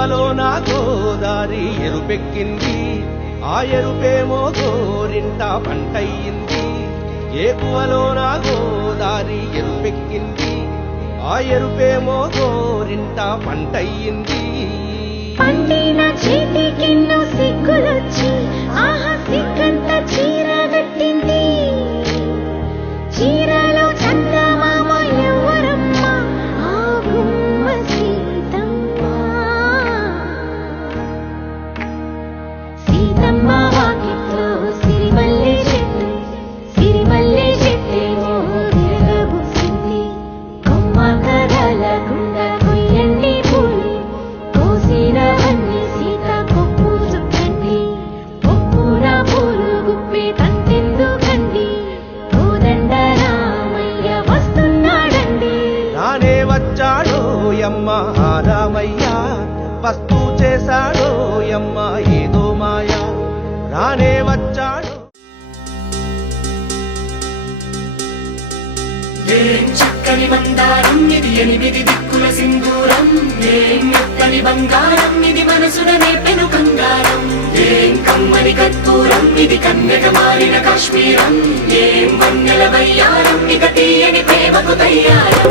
ఏకువలో నా గోదారి ఎరుపెక్కింది, ఆ ఎరుపేమో గోరింట పంటయ్యింది. ఏకువలో నా గోదారి ఎరుపెక్కింది, ఆ ఎరుపేమో గోరింట పంటయ్యింది. పండిన చేతికెన్నో సిగ్గులొచ్చి ఆహా సిగ్గంత చీర కట్టింది. చీరలో చందమామ ఎవరమ్మ, ఆ గుమ్మ సీతమ్మ. సీతమ్మ వాకిట్లో సిరిమల్లె చెట్టు, సిరిమల్లె చెట్టేమో తిరగబూసింది. కొమ్మ కదలకుండా కొయ్యండి పూలు, కోసినవన్నీ సీత కొప్పు చుట్టండి. కొప్పున పూలు గుప్పే తంతెందుకండి, కోదండ రామయ్య వస్తున్నాడండి. నానే వచ్చాడో యమ్మ ఆ రామయ్య, వస్తూ చేశాడో యమ్మ ఏదో మాయా. రానే వచ్చాడు. ఏం చక్కని మందారం ఇది, ఎనిమిది దిక్కుల సింధూరం. ఏం మెత్తని బంగారం ఇది, మనసున నేపెను కంగారం. ఏం కమ్మని కర్పూరం ఇది, కన్యక మారిన కాశ్మీరం. ఏం వన్నెల వయ్యారం ఇక తీయని ప్రేమకు తయ్యారం.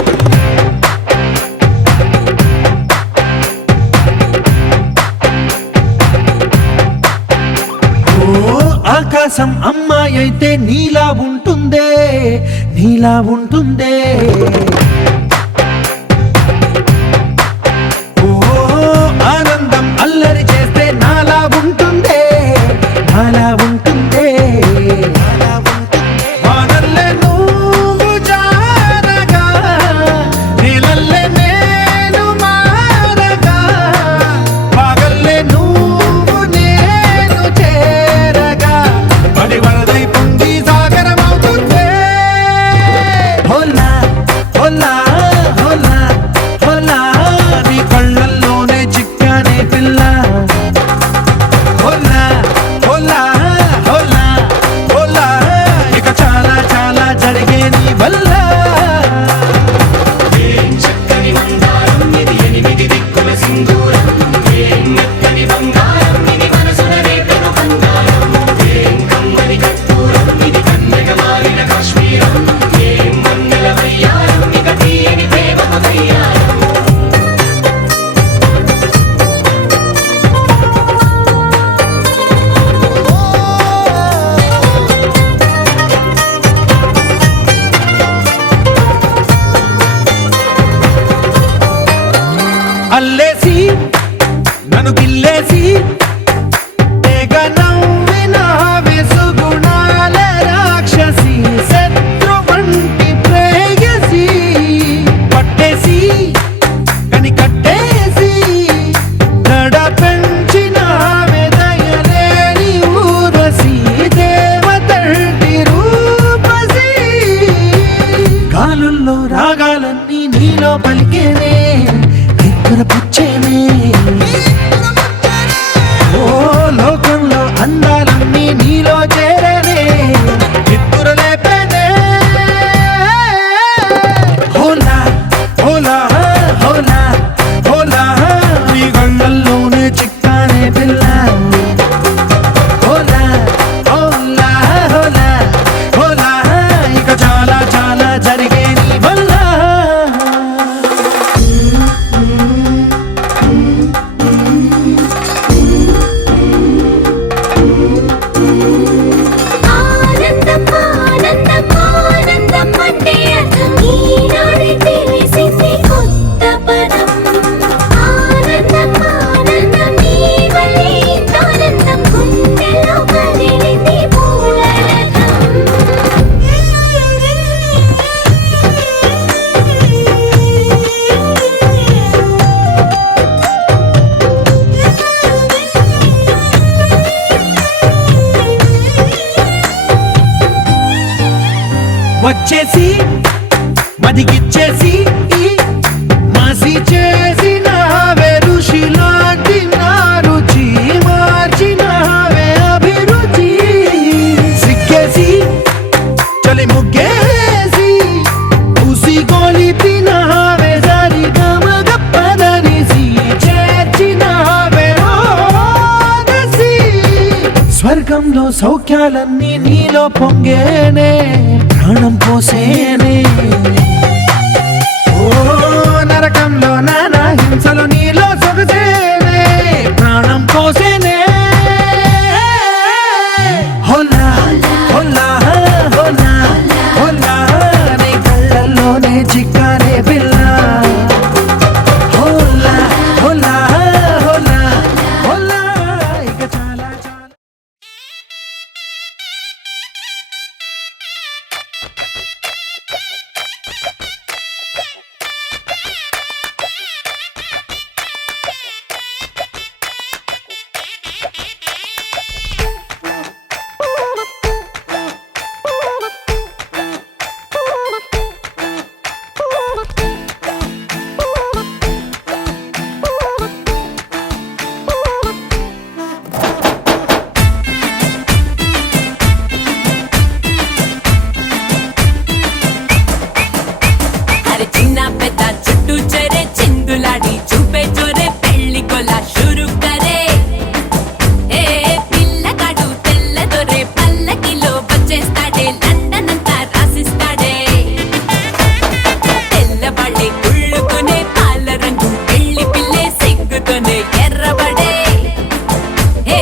ఆకాశం అమ్మాయి అయితే నీలా ఉంటుందే, నీలా ఉంటుందే. ఓ ఆనందం అల్లరి చేస్తే నాలా ఉంటుందే, నాలా ఉంటుందే. వానల్లే నువ్వు జారగా, నీలల్లే నేను మారగా, పగల్లే నువ్వు నేను చేరగా, పడి వరదై పొంగి సాగరమవుతుందే. హోలా హోలా హోలా హోలా, నీ కళ్ళల్లోనే చిక్కానే పిల్ల. హోలా హోలా హోలా హోలా, ఇక చాలా చాలా జరిగే నీ వల్ల. ఏం చక్కని మందారం ఇది, ఎనిమిది దిక్కుల సింధూరం. ఏం మెత్తని బంగారం ఇది, మనసున రేపెను కంగారం. ఏం కమ్మని కర్పూరం ఇది, కన్యక మారిన కాశ్మీరం. ఏం వన్నెల వయ్యారం ఇక తీయని ప్రేమకు తయ్యారం. అల్లేసి నన్ను గిల్లేసి తెగ నవ్విన వెసుగుణాల రాక్షసి, శత్రు వంటి ప్రేయసి. పట్టేసి కని కట్టేసి దడ పెంచిన దయలేని ఊరసి, దేవతంటి రూపసి. గాలుల్లో రాగాలన్నీ నీలో పలికేనే, పుచ్చేనే. ఓ లోకంలో అందాలన్నీ నీలో చేరనే, నిద్దుర లేపేనే. హోలా హోలా హోలా హోలా, నీ గంగల్లోనే చిక్కానే పిల్ల. హోలా హోలా హోలా హోలా, ఇక చాలా చాలా జరిగే నీ వల్ల. ఆనందం ఆనందం ఆనందం అంటే అర్థం ఈనాడే తెలిసింది కొత్త పదం. ఆనందం ఆనందం నీ వల్లే ఇంత ఆనందం, గుండెల్లో కదిలింది పూల రథం. వచ్చేసి మదిగిచ్చేసి మాసి చేసిన ఋషిలాంటి నా రుచి మార్చినవే అభిరుచి. సిగ్గేసి చలి ముగ్గేసి ఉసి గోలిపినవే, సరి గమ గప్పదనిసి చేర్చిన సౌఖ్యాలన్నీ నీలో పొంగేనే ప్రాణం పోసేనే ఓ నరకంలో నానా హింసలు నీలో సొగసేనే ప్రాణం పోసేనే హోలా హోలా హోలా హోలా నీ కళ్ళల్లోనే చిక్కానే పిల్ల హోలా హోలా హోలా హోలా ఇక చాలా చాలా అరే చిన్న పెద్ద చుట్టూ చెరే చిందులాడి చూపే చోరే పెళ్లి కొల షురు కరే ఏ పిల్లగాడు తెల్ల దొరే పల్లకిలో వచ్చేస్తాడే లండన్ అంతా రాసిస్తాడే తెల్లబడే కుళ్ళుకునే పాల రంగు పెళ్లి పిల్లే సిగ్గుతోనే ఎర్రబడే ఏ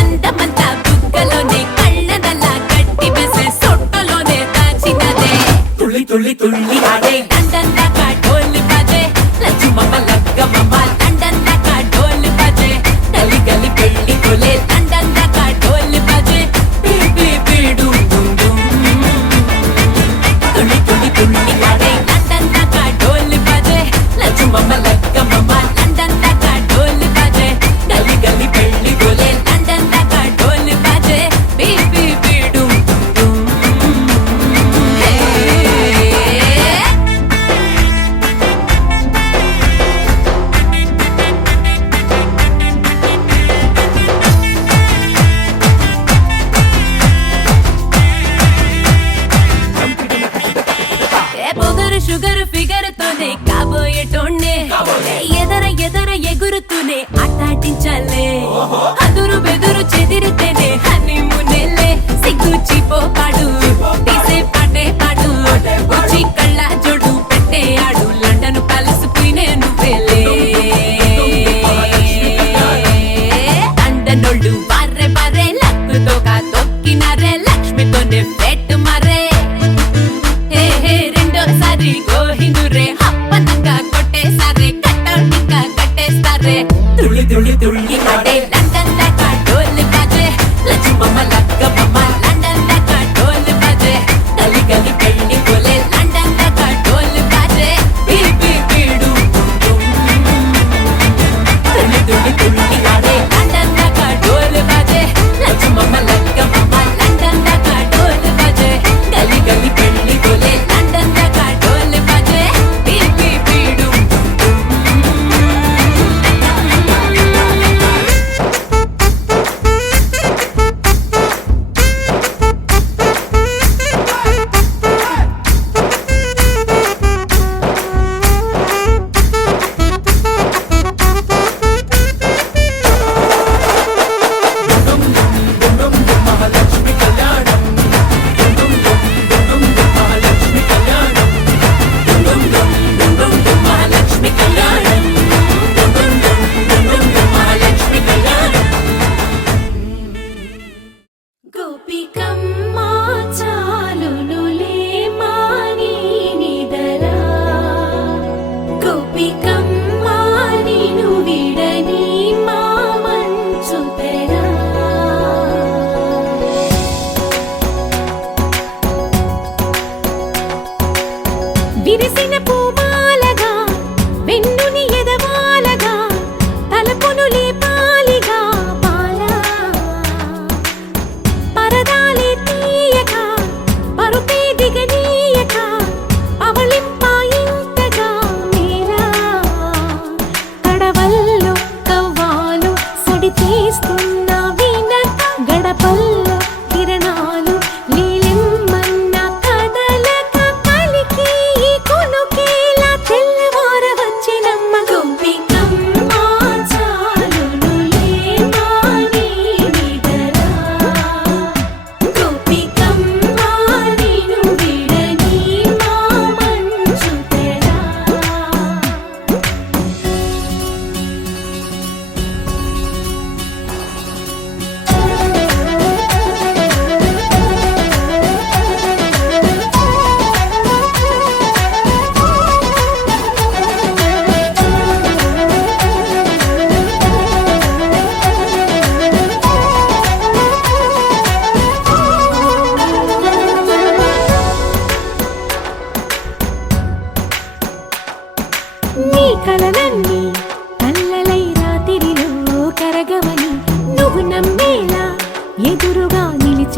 అందమంతా బుగ్గలోనే కళ్ళదల్లా కట్టి వేసే సొట్టలోనే దాచినదే తుళ్ళి తుళ్ళి తుళ్ళి ఆడే లండన్ దాకా డోలు బాజే లచ్చుమమ్మ లగ్గమమ్మ లండన్ దాకా డోలు బాజే గలి గలి పెళ్లి కొలే లండన్ దాకా డోలు బాజే బీ బీడు తుళ్ళి తుళ్ళి తుళ్ళి ఆడే లండన్ దాకా డోలు బాజే లచ్చుమమ్మ లగ్గమమ్మ లండన్ దాకా డోలు బాజే గలి గలి పెళ్లి కొలే లండన్ దాకా డోలు బాజే బీ బీడు పొగరు షుగర్ ఫిగర్ తోనే కాబోయేటోనే ఎదర ఎదర ఎగురుతూనే ఆటాటించాలే అదురు బెదురు చెదిరితేనే హనీమూనేలే సిగ్గు చిపోపాడు తీసే పాటే పాడు వచ్చి కళ్ళ జోడు పెట్టే ఆడు లండన్ కలుసుకునే నువ్వేలే లండనోళ్ళు బార్రే బార్రే లక్కుతోగా తొక్కినారే లక్ష్మితోనే పెట్టు మరే హే హే రెండోసారి గోహిందురే అప్పనంగా కొట్టేసారే కట్టౌట్ ఇంకా కట్టేస్తారే తుళ్ళి తుళ్ళి తుళ్ళి ఆడే లండన్ దాకా డోలు బాజే లచ్చుమమ్మ లగ్గమమ్మ లండన్ దాకా డోలు బాజే గలి గలి పెళ్లి కొలే లండన్ దాకా డోలు బాజే బీ బీడు తుళ్ళి తుళ్ళి తుళ్ళి ఆడే లండన్ దాకా డోలు బాజే లచ్చుమమ్మ లగ్గమమ్మ లండన్ దాకా డోలు బాజే గలి గలి పెళ్లి కొలే లండన్ దాకా డోలు బాజే బీ బీడు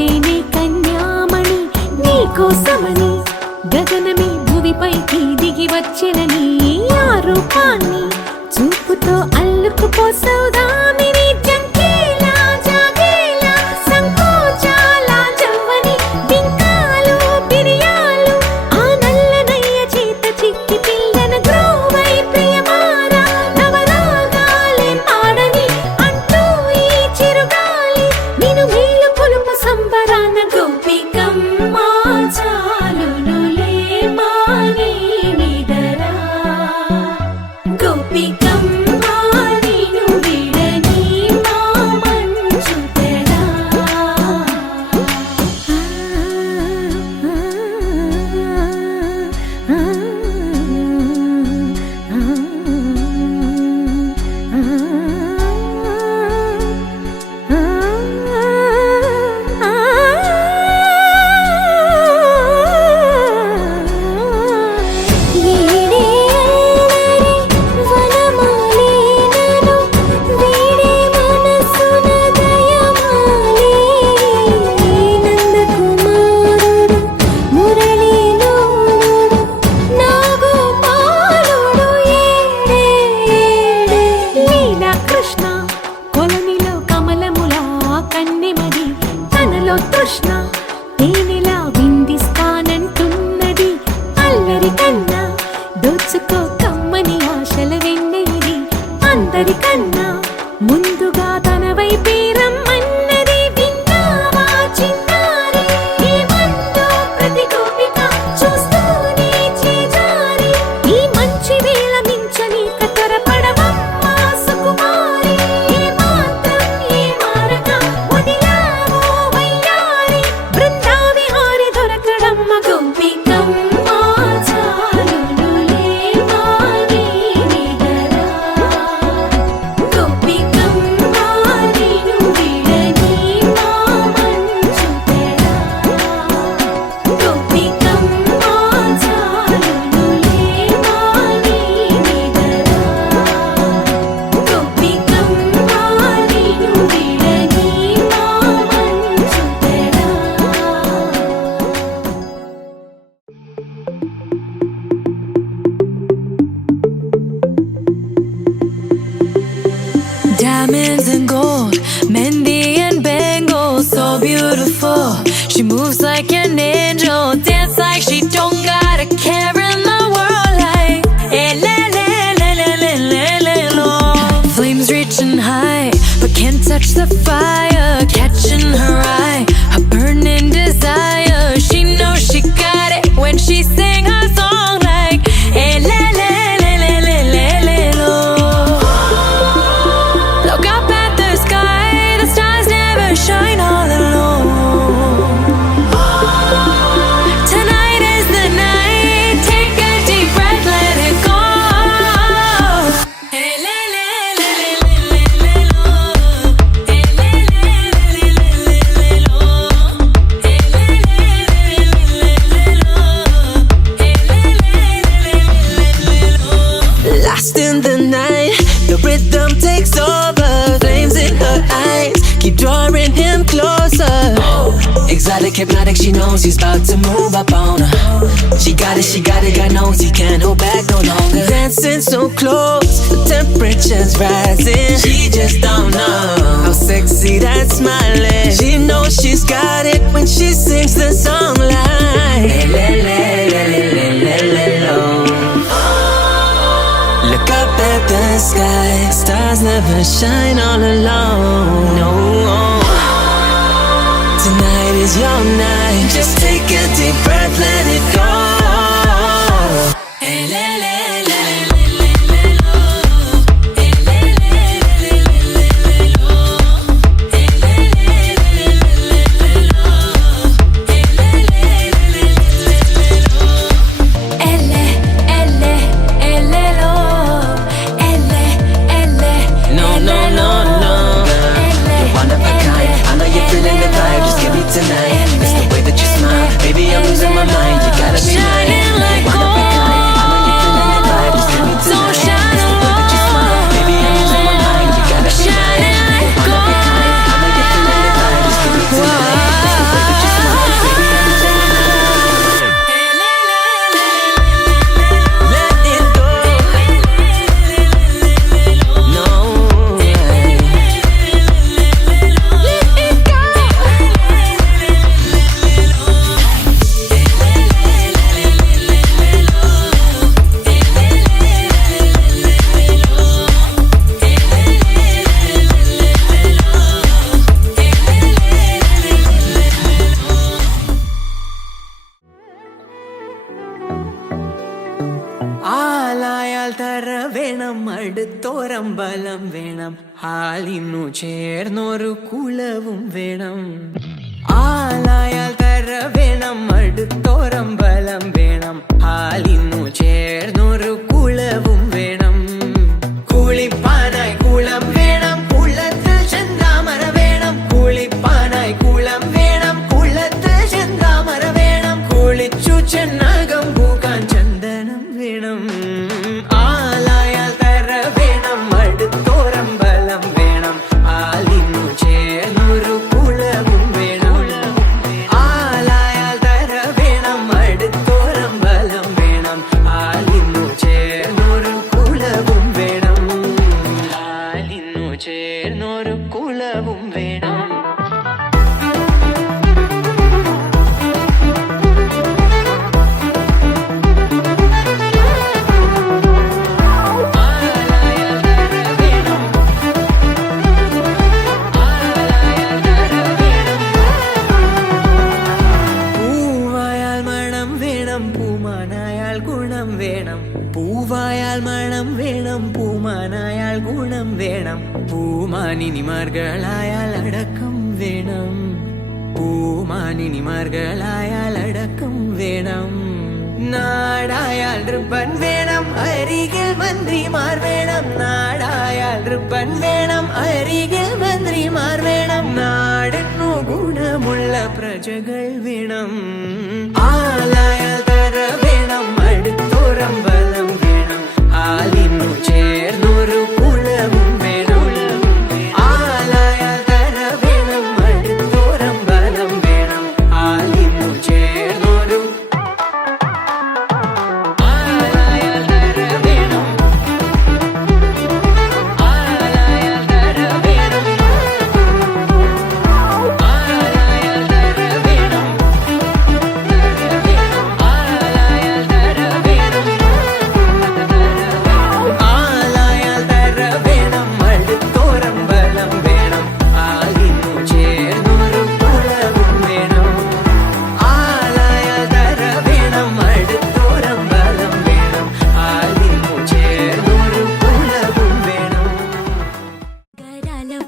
వచ్చేనే కన్యామణి నీకోసమని గగనమే భువిపైకి దిగి వచ్చెనని ఆ రూపాన్ని చూపుతో అల్లుకుపోసౌదామిని జంకేలా జాగేలా సంకోచాల జవ్వని బింకాలు బిరియాలు ఆ నల్లనయ్య చేత చిక్కి పిల్లన గ్రోవై ప్రియమారా నవరాగాలే పాడని అంటూ ఈ చిరుగాలి నిన్ను మేలు కొలుపు సంబరాన గోపికమ్మ చాలునులే మాని నిదరా గోపికమ్మ నిన్ను విడని మా మంచు తెరా కృష్ణ కొలనిలో కమలములా కన్నెమది తనలో తృష్ణ తేనెలా విందిస్తానంటున్నది అల్లరి కన్నా దోచుకో కమ్మని ఆశల వెన్నెయిది అందరికన్నా ముందుగా తన వైపే రమ్మన్నది విన్నావా చిన్నారి ఏమందో ప్రతి గోపిక చూస్తూనే చేజారి ఈ మంచి వేళ మించని కతరపడవమ్మ సుకుమారి ఏ మాత్రం ఏ మారక వదిలావో వయ్యారి బృందావిహారి దొరకడమ్మ గోపికమ్మ చాలునులే మాని నిదరా గోపికమ్మ నిన్ను విడని మా మంచు తెరా గోపికమ్మ చాలునులే మాని నిదరా గోపికమ్మ నిన్ను విడని మా మంచు తెరా Diamonds and gold, Mendy and bangles, so beautiful. She moves like an angel, dance like she don't got a care in the world. Like, eh, le, le, le, le, le, le, le, lo. Flames reaching high, but can't touch the fire, catching her eye, a burning desire. She knows she got it when she sing her song. Like, eh, le, le, le, le, le, le, le, lo. Look up at the sky, the stars never shine all alone. Tonight is the night, take a deep breath, let it go. Hey, le, le, le, le, le, le, le, lo. Hey, le, le, le, le, le, le, le, lo. Hey, le, le, le, le, le, le, lo. Hey, le, le, le, le, le, le, lo. Lost in the night, the rhythm takes over. Flames in her eyes keep drawing him closer. Exotic, hypnotic, she knows he's about to move up on her. She got it, God knows he can't hold back no longer. Dancing so close, the temperature's rising. She just don't know how sexy that smile is. She knows she's got it when she sings the song like le, le, le, le, le, le, le, lo. Look up at the sky, stars never shine all alone. No, tonight is your night. Just take a deep breath, let it go. Hey, le, le, le, le, le, le, lo. Hey, le, le, le, le, le, le, lo. Hey, le, le, le, le, le, le, lo. Hey, le, le, le, le, le, le, lo. Elle, elle, elle, lo. Elle, elle, No, no, no, no. You're one of a kind. I know you're feeling the vibe. Just give me tonight. It's the way that you smile, baby. I'm losing my mind. You gotta be mine. shining like You're one of a kind. I know you're feeling the vibe. Just give me So tonight. shine It's the way that you smile, baby. I'm losing my mind. You gotta be mine. Shining like You're one of a kind. I know you're feeling the vibe. Just give me tonight. It's the way that you smile. അടുത്തോരമ്പലം വേണം, ആലിന്നു ചേർന്നൊരു കുളവും വേണം. ആലായാൽ തര വേണം, അടുത്തോരമ്പലം വേണം, ആലിന്നു ചേർന്നൊരു കുളവും വേണം. കുളിപ്പാനായി കുളം വേണം, കുളത്തിൽ ചെന്താമര വേണം. കുളിപ്പാനായി കുളം വേണം, കുളത്തിൽ ചെന്താമര വേണം. കുളിച്ചു ചെന്നകം പൂക്കാൻ ചന്ദനം വേണം. ആലായാൽ തര വേണം, അടുത്തോരമ്പലം വേണം, ആലിന്നു ചേർന്നൊരു കുളവും വേണം. ആലായാൽ തര വേണം, അടുത്തോരമ്പലം വേണം, ആലിന്നു ചേർന്നൊരു കുളവും വേണം. ആലിന്നു ചേർന്നൊരു കുളവും വേണം. പൂവായാൽ മണം വേണം, പൂമാനായാൽ ഗുണം വേണം. പൂവായാൽ മണം വേണം, പൂമാനായാൽ ഗുണം വേണം. പൂമാനിനിമാർകളായാൽ അടക്കം വേണം. പൂമാനിനിമാർകളായാൽ അടക്കം വേണം. നാടായാൽ റിബൺ വേണം, അരികിൽ മന്ത്രിമാർ വേണം. നാടായാൽ റിബൺ വേണം, അരികിൽ മന്ത്രിമാർ വേണം. നാടിനു ഗുണമുള്ള പ്രജകൾ വേണം. ആലായാൽ തര വേണം, അടുത്തോരമ്പലം വേണം, ആലിന്നു ചേർന്നൊരു കുളവും വേണം. ആലായാൽ തര വേണം, അടുത്തോരമ്പലം വേണം, ആലിന്നു ചേർന്നൊരു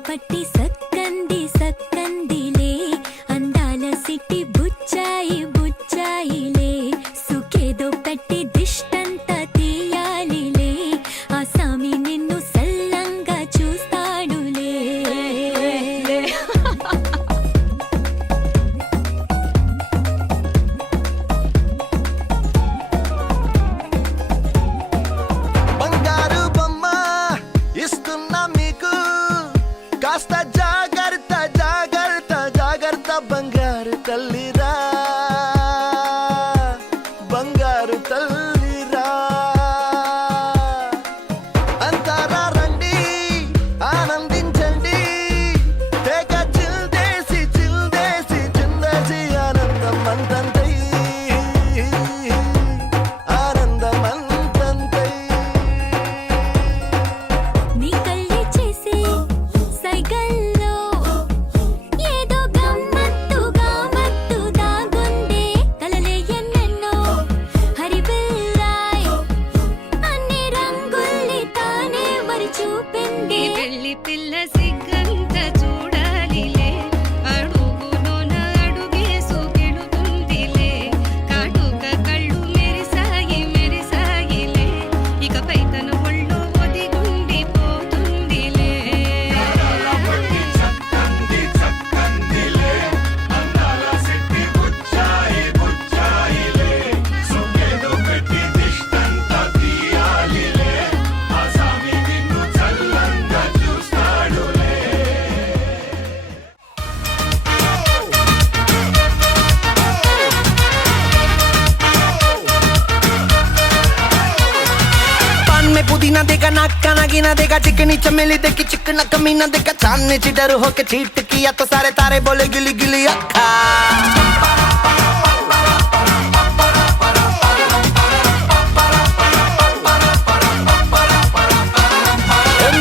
పట్టి సక్కంది సక్కందిలే, అందాల సిట్టి బుచ్చాయి బుచ్చాయిలే. సుఖేదో పెట్టి దిష్టంత తీయాలిలే, ఆ సామి నిన్ను సల్లంగా చూస్తాడులే. బంగారు బొమ్మ ఇస్తున్నా మీకు, కాస్త జాగ్రత్త జాగ్రత్త జాగ్రత్త. బంగారు తల్లిరా, బంగారు తల్లిరా. అంతారా రండి, ఆనందించండి, తెగ చిల్దేసి చిల్దేసి చిందేసి ఆనందం అంతంతై, ఆనందం అంతంతై. నీ కళ్ళే చేసే సైగల్లో ఏదో గమ్మత్తుగా మత్తు దాగుందే. కలలే ఎన్నెన్నో హరిబిల్లాయ్, అన్ని రంగుల్ని తానే మరి చూపింది. పెళ్లి పిల్ల సిగ్గంత చూడాలిలే, అడుగులోన అడుగేసు గెలుతుందిలే. కాటుక కళ్ళు మెరిసాయి మెరిసాయిలే, ఇకపై తన ఒళ్ళో ఒదిగుండిపోతుందిలే. पान में पुदीना देगा, नाक नागिना देगा, चिकनी चमेली देखी चिकना कमीना देखा. चांद ने चिडर होके चीट किया तो सारे तारे बोले गिली गिली अक्खा.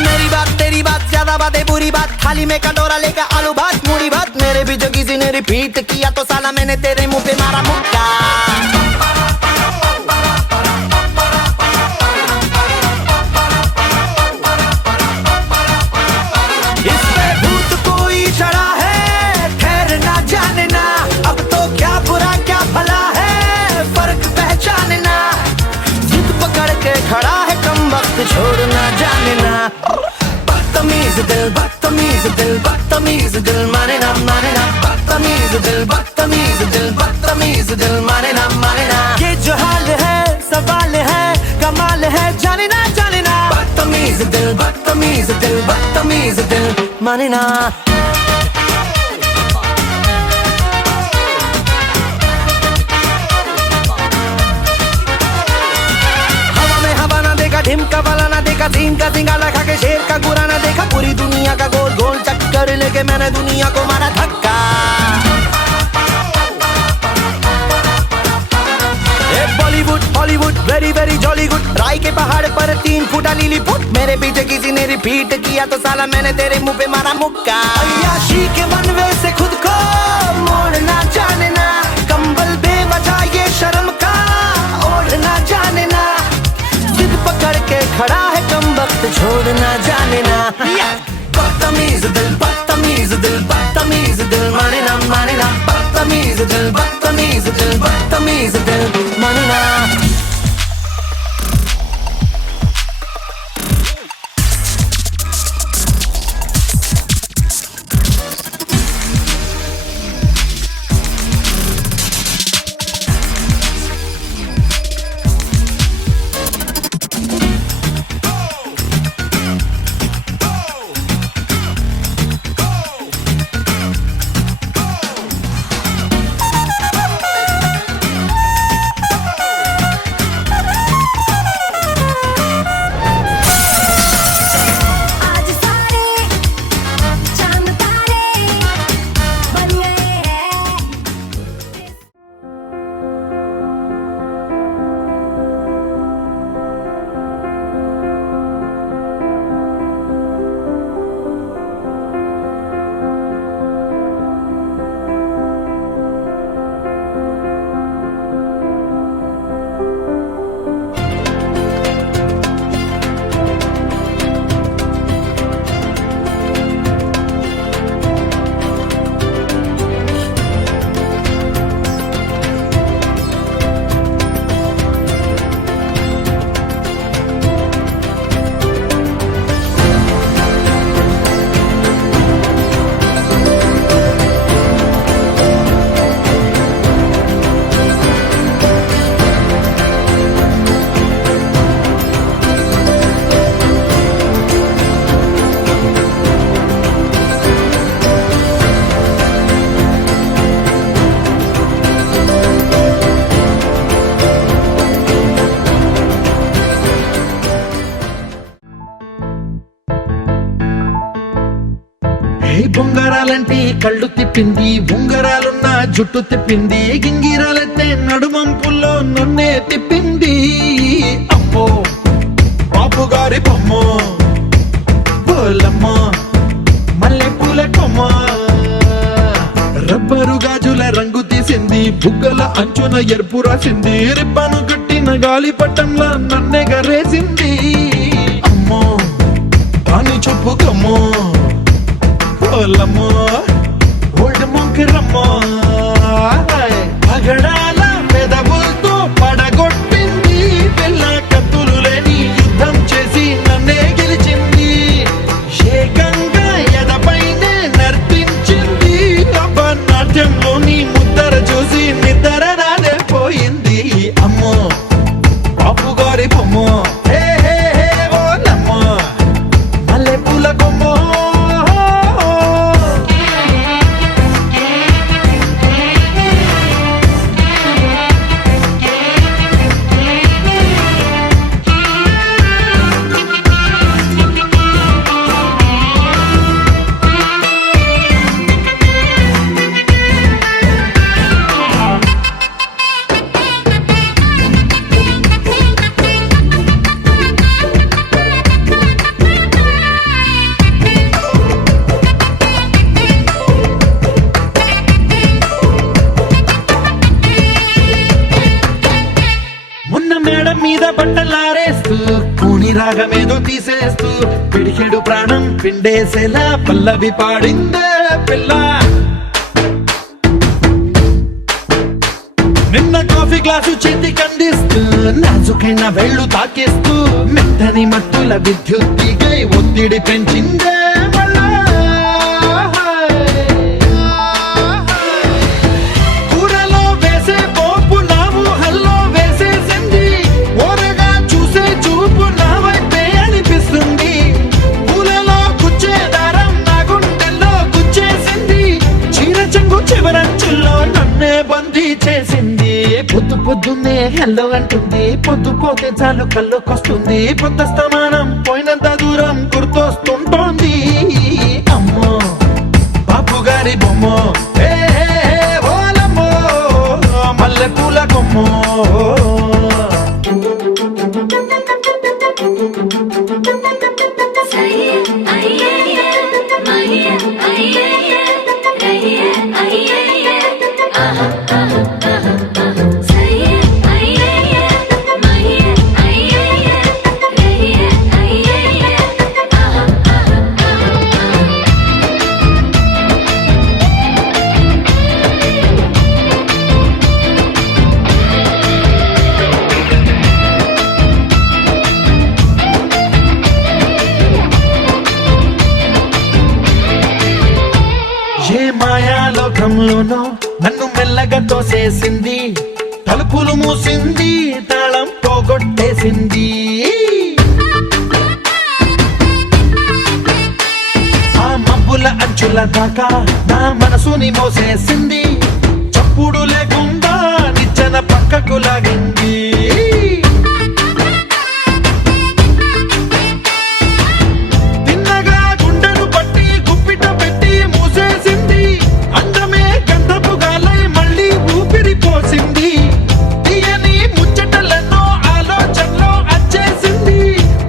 मेरी बात तेरी बात ज्यादा बातें बुरी बात, थाली में कटोरा लेकर आलू भात मूढ़ी भात. मेरे भी जो किसी ने रिपीट किया तो साला मैंने तेरे मुंह पे मारा मुक्का. छोड़ ना जाने ना बदतमीज दिल बदतमीज दिल बदतमीज दिल माने ना बदतमीज दिल बदतमीज दिल बदतमीज दिल माने ना ये जो हाल है सवाल है कमाल है जाने ना बदतमीज दिल बदतमीज दिल बदतमीज दिल माने ना ढिमका वाला ना देखा सीन का सिंगाला खा के शेर का गुरा ना देखा पूरी दुनिया का गोल गोल चक्कर लेके मैंने दुनिया को मारा धक्का Bollywood Hollywood very very jolly good राय के पहाड़ पर 3 फुटा लीली फुट मेरे पीछे किसी ने रिपीट किया तो साला मैंने तेरे मुंह पे मारा मुक्का अय्याशी के बनवे से खुद को मोड़ना जाने ना कंबल बेवजह ये शर्म का ओढ़ना जाने ना पकड़ के खड़ा है कम वक्त छोड़ ना जाने ना बदतमीज दिल बदतमीज दिल बदतमीज दिल माने ना बदतमीज दिल बदतमीज दिल बदतमीज दिल माने ना आज सारे चांद तारे बन गए हैं బొంగరాలంటే కళ్ళు తిప్పింది ఉంగరాలున్న జుట్టు తిప్పింది గింగిరాలెత్తే నడుమంపుల్లో నన్నే తిప్పింది అమ్మో బాబు గారి బొమ్మ బోలమ్మ మల్లె పూల కొమ్మ రబ్బరు గాజుల రంగు తీసింది బుగ్గల అంచున ఎరుపు రాసింది రిబ్బను కట్టిన గాలి పట్టంలా నన్నే గరేసింది అమ్మో దాని చెప్పుకమ్మో ఓలమ్మో ఓల్డ్ మొంకిరమ్మో పగడాల పెదవులతో పడగొట్టింది పిల్ల కత్తులు లేని యుద్ధం చేసి నన్నే గెలిచింది ఏకంగా ఎదపైనే నర్తించింది అబ్బ నాట్యంలోని ముద్దర చూసి నిద్ర నాదే పోయింది అమ్మో బాపు గారి బొమ్మ హే హే హే ఓలమ్మో మల్లె పూల కొమ్మో మీద బట్టలారేస్తూ కూని రాగమేదో తీసేస్తూ పిడికెడు ప్రాణం పిండేసేలా పల్లవి పాడిందే పిల్ల నిన్న కాఫీ గ్లాసు చేతి కందిస్తూ నాజుకైన వెళ్ళు తాకేస్తూ మెత్తని మత్తుల విద్యుత్ తీగై ఒత్తిడి పెంచిందే మళ్ళా. కూరలో వేసే పోపు నా ఊహల్లో వేసేసింది, ఓరగా చూసే చూపు నా వైపే అనిపిస్తుంది. పూలలో గుచ్చే దారం నా గుండెల్లో గుచ్చేసింది, చీర చెంగు చివరంచుల్లో నన్నే బందీ చేసింది. పొద్దు పొద్దున్నే హెల్లో అంటుంది, పొద్దు పోతే చాలు కళ్ళొకొస్తుంది, పొద్దస్తమానం పోయినంత దూరం గుర్తొస్తుంటోంది. అమ్మో బాపు గారి బొమ్మో, ఏ ఓలమ్మో మల్లె పూల కొమ్మో. ఏ మాయాలోకంలోనో నన్ను మెల్లగా తోసేసింది, తలుపులు మూసింది, తాళం పోగొట్టేసింది. ఆ మబ్బుల అంచుల దాకా నా మనసుని మోసేసింది, చప్పుడు లేకుండా నిచ్చెన పక్కకు లాగింది. తిన్నగా గుండెను పట్టి గుప్పిట పెట్టి మూసేసింది, అందమే గంధపు గాలై మళ్ళీ ఊపిరి పోసింది. తీయని ముచ్చటలెన్నో ఆలోచనలో అచ్చేసింది,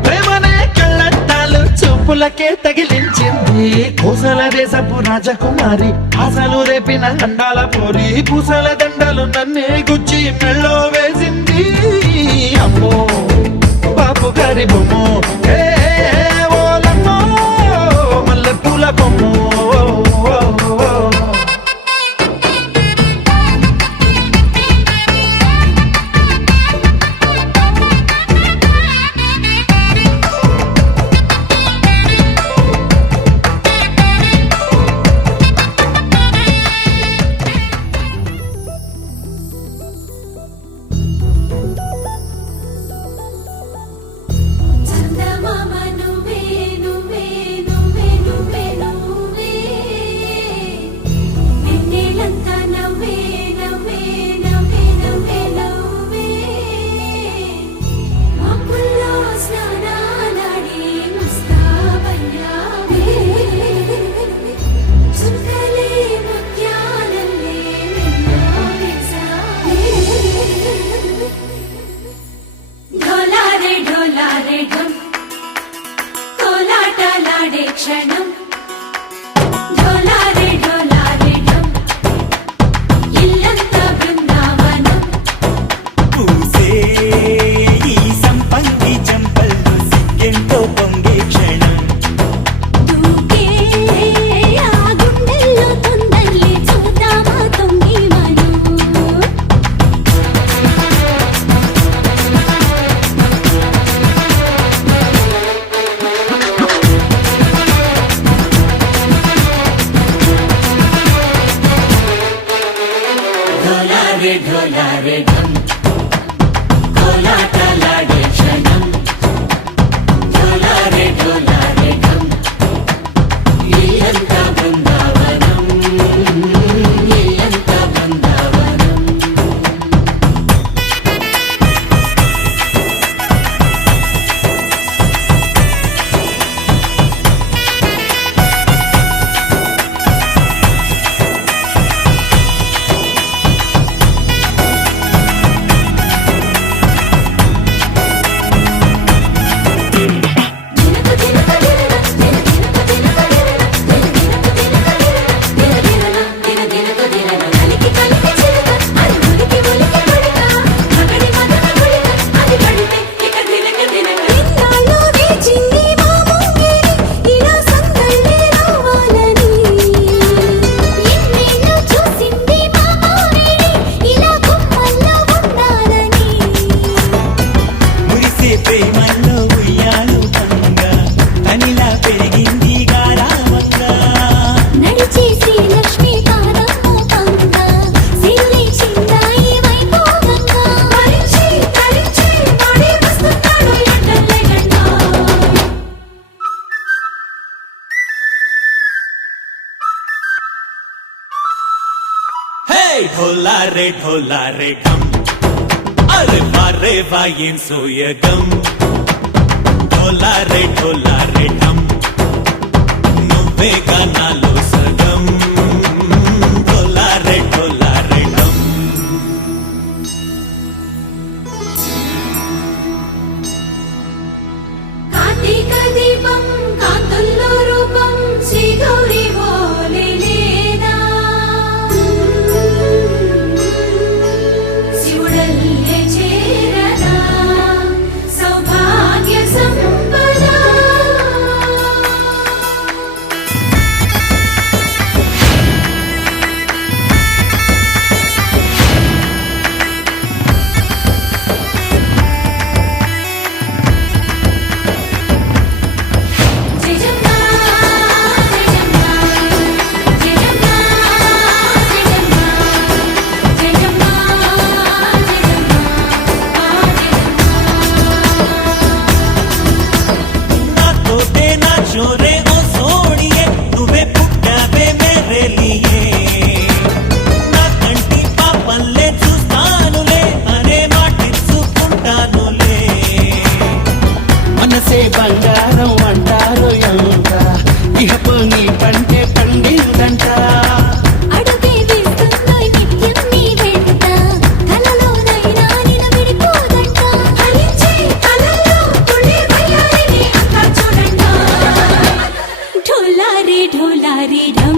ప్రేమనే కళ్ళట్టాలు చూపులకే తగిలించింది. కోసల దేశపు రాజకుమారి ఆశలు రేపిన అండాల పోరి, పూసల దండలు నన్నే గుచ్చి మెళ్ళో వేసింది. అమ్మో బాపు గారి బొమ్మో, ఏ ఓలమ్మో మల్లె పూల కొమ్మో. చందమామ నువ్వే నువ్వే నువ్వే నువ్వే నువ్వే, వెన్నెలంతా నవ్వే నవ్వే నవ్వే నవ్వే నవ్వే, మబ్బుల్లో స్నానాలాడి ముస్తాబయ్యావే, చుక్కలే ముత్యాలల్లే వెన్నో వేసావే. ढोलारे ढोलारे ढम कोलाटलाडे क्षणं, ढोलारे ढोलारे ढम इल्लंता बृंदावनं. పూసే ఈ సంపంగి చెంపల్లో సిగ్గెంతో పొంగే క్షణం, దూకే ఆ గుండెల్లో తొందల్లి చూద్దామా తొంగి మనం. ढोलारे ढोलारे ढम कोलाटलाडे क्षणं, ढोलारे ढोलारे ढम इल्लंता बृंदावनं, इल्लंता बृंदावनं. దినక దినక దినక దినక దినక దినక ढोला रे ढम अरे वारे वाइन सोयगम ढोला रे ढम నువ్వే గానాలో సగం ढोला रे ढम కార్తీక దీపం కాంతుల్లో రూపం శ్రీ గౌరీ ఓలేనా శివుడల్లే చేరదా సౌభాగ్య సంపద छोरे ओ सोनिए तुम्हें पुट्टावे मेरे लिए ना कंटी पापल्ले చూస్తానులే అనే మాటిచ్చుకుంటానులే మనసే బంగారం అంటారు ఎంత ఇహపు నీ పంటే పండిందంట అడుగే వేస్తుందో నిత్యం నీ వెంట కలలోనైనా నిన్ను విడిపోదంట ఫలించే కలల్లో తుళ్ళే వయ్యారిని అంతా చూడంట ढोला रे ढम